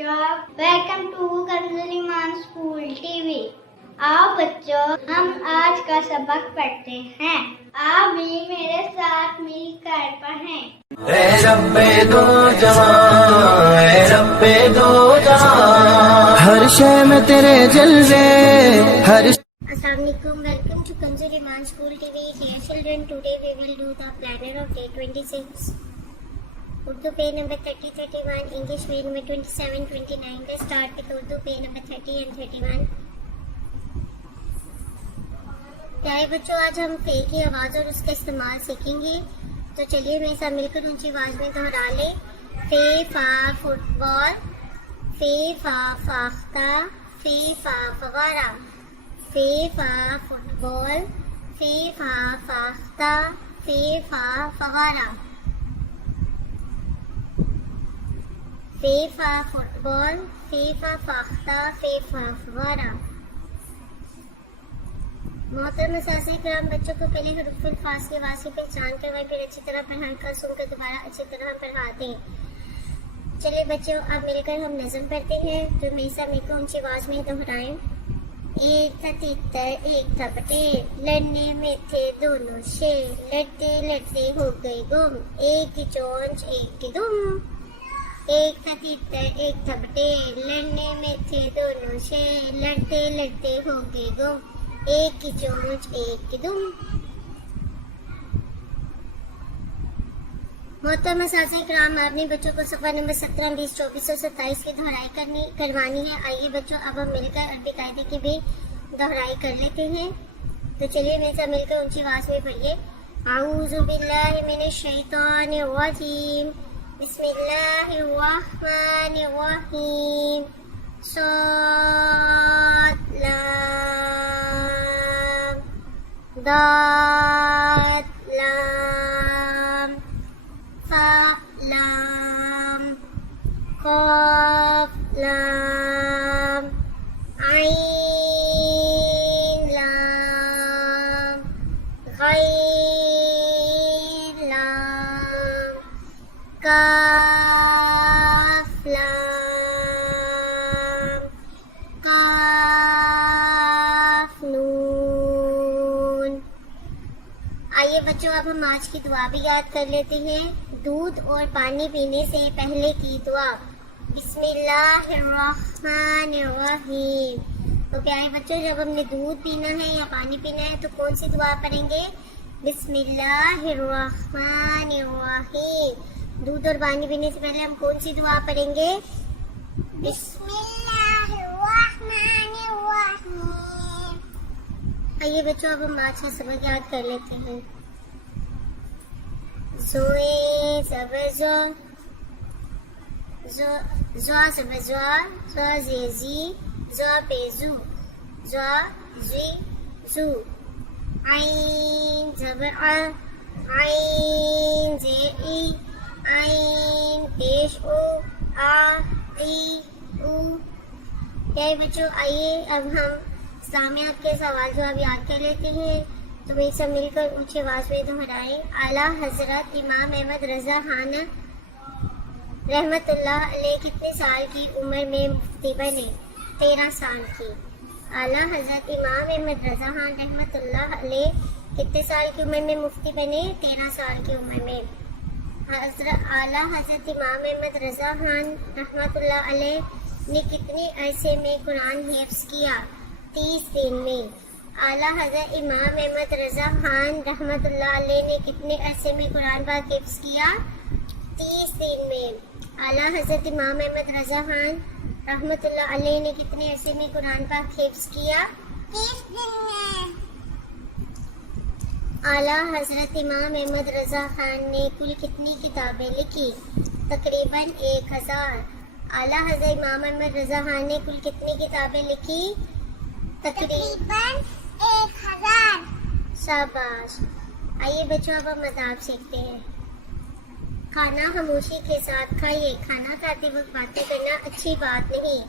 बच्चों, welcome to Kanzul Iman school TV. आओ बच्चों, हम आज का सबक पढ़ते हैं। आप भी मेरे साथ मिलकर पढ़ें। ए रब्बे दो जहां, ए रब्बे दो जहां, हर शय में तेरे जलवे, हर Assalamualaikum, welcome to Kanzur Iman School TV. Dear children, today we will do the planner of day 26. Urdu page number 30, 31, English page number 27, 29. Let's start with Urdu page number 30 and 31. क्या है बच्चों, आज हम फे की आवाज़ और उसका इस्तेमाल सीखेंगे। तो चलिए मेरे साथ मिलकर ऊंची आवाज़ में दोहरा ले। फे फा फुटबॉल, फे फा फाख्ता, फे फा फवारा, फे फा फुटबॉल, फे फा फाख्ता, फे फा फवारा, फे फा फुटबॉल, फे फा फाख्ता, फे फा फवारा। मोहतरम साथीगण, बच्चों को पहले हुरूफ अल्फाज की आवाज़ की पहचान करवाएं, फिर अच्छी तरह पढ़ाकर सुनकर दोबारा अच्छी तरह पढ़ा दें। चलिए बच्चों, अब मिलकर हम नज़म पढ़ते हैं। जो मेरे साथ मिलकर ऊंची आवाज़ में दोहराएं। एक था तितर, एक था बटेर, लड़ने में थे दोनों शेर, लड़ते लड़ते हो गए गुम, एक की चोंच एक की दुम। एक था तितर, एक था बटेर, लड़ने में थे दोनों शेर, लड़ते लड़ते हो गए गुम, एक की चोंच एक की दुम। मोहतरम साथीगण, आपने बच्चों को सफ़ा नंबर 17, 20, 24 और 27 की दोहराई करवानी है। आइए बच्चों, अब हम मिलकर अरबी कायदे की भी दोहराई कर लेते हैं। तो चलिए मेरे साथ मिलकर ऊंची आवाज़ में पढ़िए। आऊज़ु बिल्लाहि मिनश शैतानिर रजीम, बिस्मिल्लाहिर रहमानिर रहीम, साद लाम दाद लाम फा लाम क़ाफ लाम आइन लाम गैर लाम काफ लाम काफ नून। आइए बच्चों, अब हम आज की दुआ भी याद कर लेते हैं। दूध और पानी पीने से पहले की दुआ, बिस्मिल्लाहिर्रहमानिर्रहीम। तो प्यारे बच्चों, जब हमने दूध पीना है या पानी पीना है तो कौन सी दुआ पढ़ेंगे? बिस्मिल्लाहिर्रहमानिर्रहीम। दूध और पानी पीने से पहले हम कौन सी दुआ पढ़ेंगे? बिस्मिल्लाहिर्रहमानिर्रहीम। आइए बच्चों, अब हम आज का सबक याद कर लेते हैं। ज़ोए ज़बर ज़ो, ज़ो ज़बर ज़ो, ज़ो ज़ेज़ी, ज़ो बेज़ू, ज़ो ज़ी ज़ू। आइन ज़बर आ, आइन ज़े-ई, आइन पेश ओ, आ ई ऊ। क्या बच्चों, आइए अब हम सामियात के सवाल जवाब याद कर लेते हैं। तो मेरे सब मिलकर ऊंची आवाज़ में दोहराएं। आला हजरत इमाम अहमद रजा खान रहमतुल्लाह अलैह कितने साल की उम्र में मुफ्ती बने? 13 साल की। आला हजरत इमाम अहमद रजा खान रहमतुल्लाह अलैह कितने साल की उम्र में मुफ्ती बने? 13 साल की उम्र में। आला हजरत इमाम अहमद रजा खान रहमतुल्लाह अलैह ने कितने अरसे में कुरान हिफ्ज़ किया? 30 दिन में। आला हज़रत इमाम अहमद रजा खान रहमतुल्लाह अलैह ने कितने अरसे में कुरान पाक हिफ्ज़ किया? 30 दिन में। आला हज़रत इमाम अहमद रजा खान रहमतुल्लाह अलैह ने कितने अरसे में कुरान पाक हिफ्ज़ किया? 30 दिन में। आला हज़रत इमाम अहमद रजा खान ने कुल कितनी किताबें लिखी? तकरीबन 1000। आला हज़रत इमाम अहमद रजा खान ने कुल कितनी किताबें लिखी? तकरीबन 1000। शाबाश। आइए बच्चों, अब हम अदाब सीखते हैं। खाना खामोशी के साथ खाइए। खाना खाते वक्त बातें करना अच्छी बात नहीं।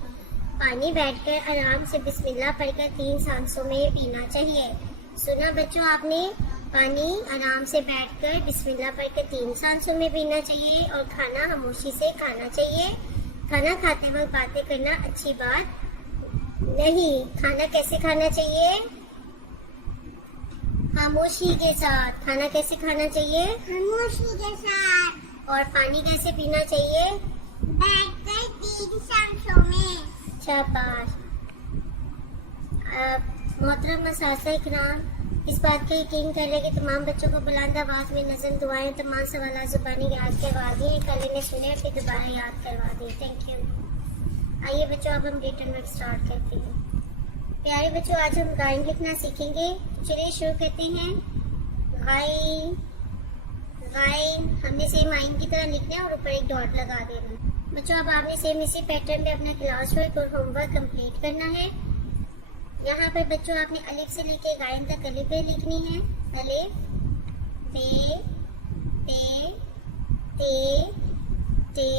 पानी बैठकर आराम से बिस्मिल्लाह पढ़कर 3 सांसों में पीना चाहिए। सुना बच्चों आपने? पानी आराम से बैठकर बिस्मिल्लाह पढ़कर 3 सांसों में पीना चाहिए और खाना खामोशी से खाना चाहिए। کھانا کھاتے وقت باتیں کرنا اچھی بات نہیں. کھانا کیسے کھانا چاہیے؟ خاموشی کے ساتھ. کھانا کیسے کھانا چاہیے؟ خاموشی کے ساتھ. اور پانی کیسے پینا چاہیے؟ بیٹھ کر 3 شمشوں میں. شاباش. محترم اساتذہ کرام، اس بات کا یقین کر رہے کہ تمام بچوں کو بلند آواز میں نظم دعائیں تمام سوالات زبانی یاد کروا دیے. کل انہیں سنے پھر دوبارہ یاد کروا دیے. Thank you. آئیے بچوں اب ہم ریٹن ورک اسٹارٹ کرتے ہیں. پیارے بچوں آج ہم رائم لکھنا سیکھیں گے. چلیے شروع کرتے ہیں. غائم غائم ہم نے سیم آئین کی طرح لکھنا ہے اور اوپر ایک ڈاٹ لگا دینا. بچوں اب آپ نے سیم اسی پیٹرن پہ اپنا کلاس ورک اور ہوم ورک کمپلیٹ کرنا ہے. یہاں پر بچوں آپ نے الف سے لے کے غائم تک الفبے لکھنی ہے. الف بے تے تے ٹے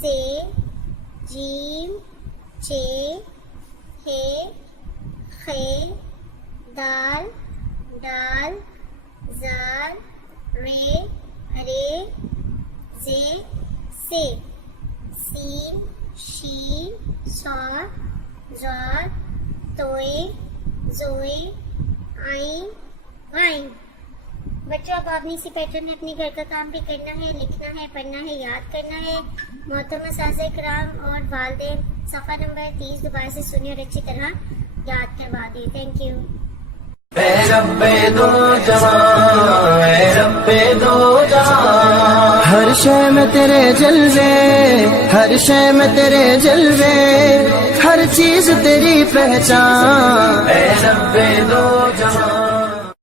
سے جیم چے ہے خے دال ڈال زال رے رے زے سے سین شین صاد زاد توئے زوئے آئین غائن. بچوں اب آپ نے اسی پیٹرن میں اپنے گھر کا کام بھی کرنا ہے، لکھنا ہے، پڑھنا ہے، یاد کرنا ہے. محترم اساتذہ کرام اور والدین صفحہ نمبر 30 دوبارہ سے سنیں اور اچھی طرح یاد کروا دیں. Thank you. اے رب دو جہاں، اے رب دو جہاں، ہر شے میں تیرے جلوے، ہر شے میں تیرے جلوے، ہر چیز تیری پہچان. اے رب دو جہاں.